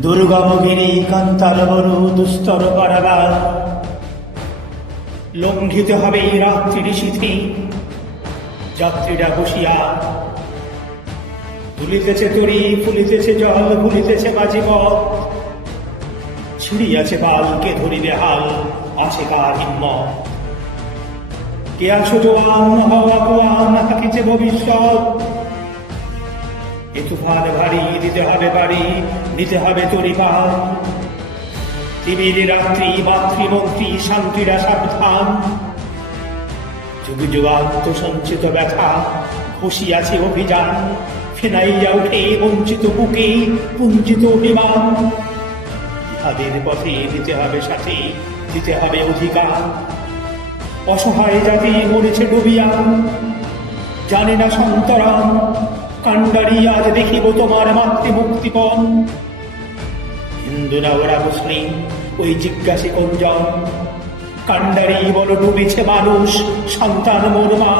Durgamgiri কান্তার borrow দুস্তর কারাগার লঙ্ঘিত হবে এই রাত্রির সিথি। যাত্রীরা বসিয়া তুলিতেছে তরি, ফুলিতেছে জল, ভুলিতেছে বাজিপথ। ছিড়িয়াছে বালকে ধরিবে হাল, আছে কার হিম্মত। কে আছো জোয়ান, হওয়া কোয়ান, থাকিছে ভবিষ্যৎ। এ তুফান ভারী, দিতে হবে বাড়ি, দিতে হবে তরিপাল। তিমির রাত্রি, মাতৃমন্ত্রী, শান্তিরা সাবধান। যুগ যুগান্ত সঞ্চিত ব্যথা, ঘষিয়াছে অভিযান। ফেনাইয়া উঠে বঞ্চিত বুকে পুঞ্জিত অভিমান। ইহাদের পথে দিতে হবে সাথে, দিতে হবে অধিকার। অসহায় জাতি মরেছে ডুবিয়া, জানে না সন্তরণ। কান্ডারি আজ দেখিব তোমার মাতৃমুক্তিপণ। হিন্দু না ওরা মুসলিম, ওই জিজ্ঞাসে কোনজন? কান্ডারি বল ডুবেছে মানুষ, সন্তান মোর মা।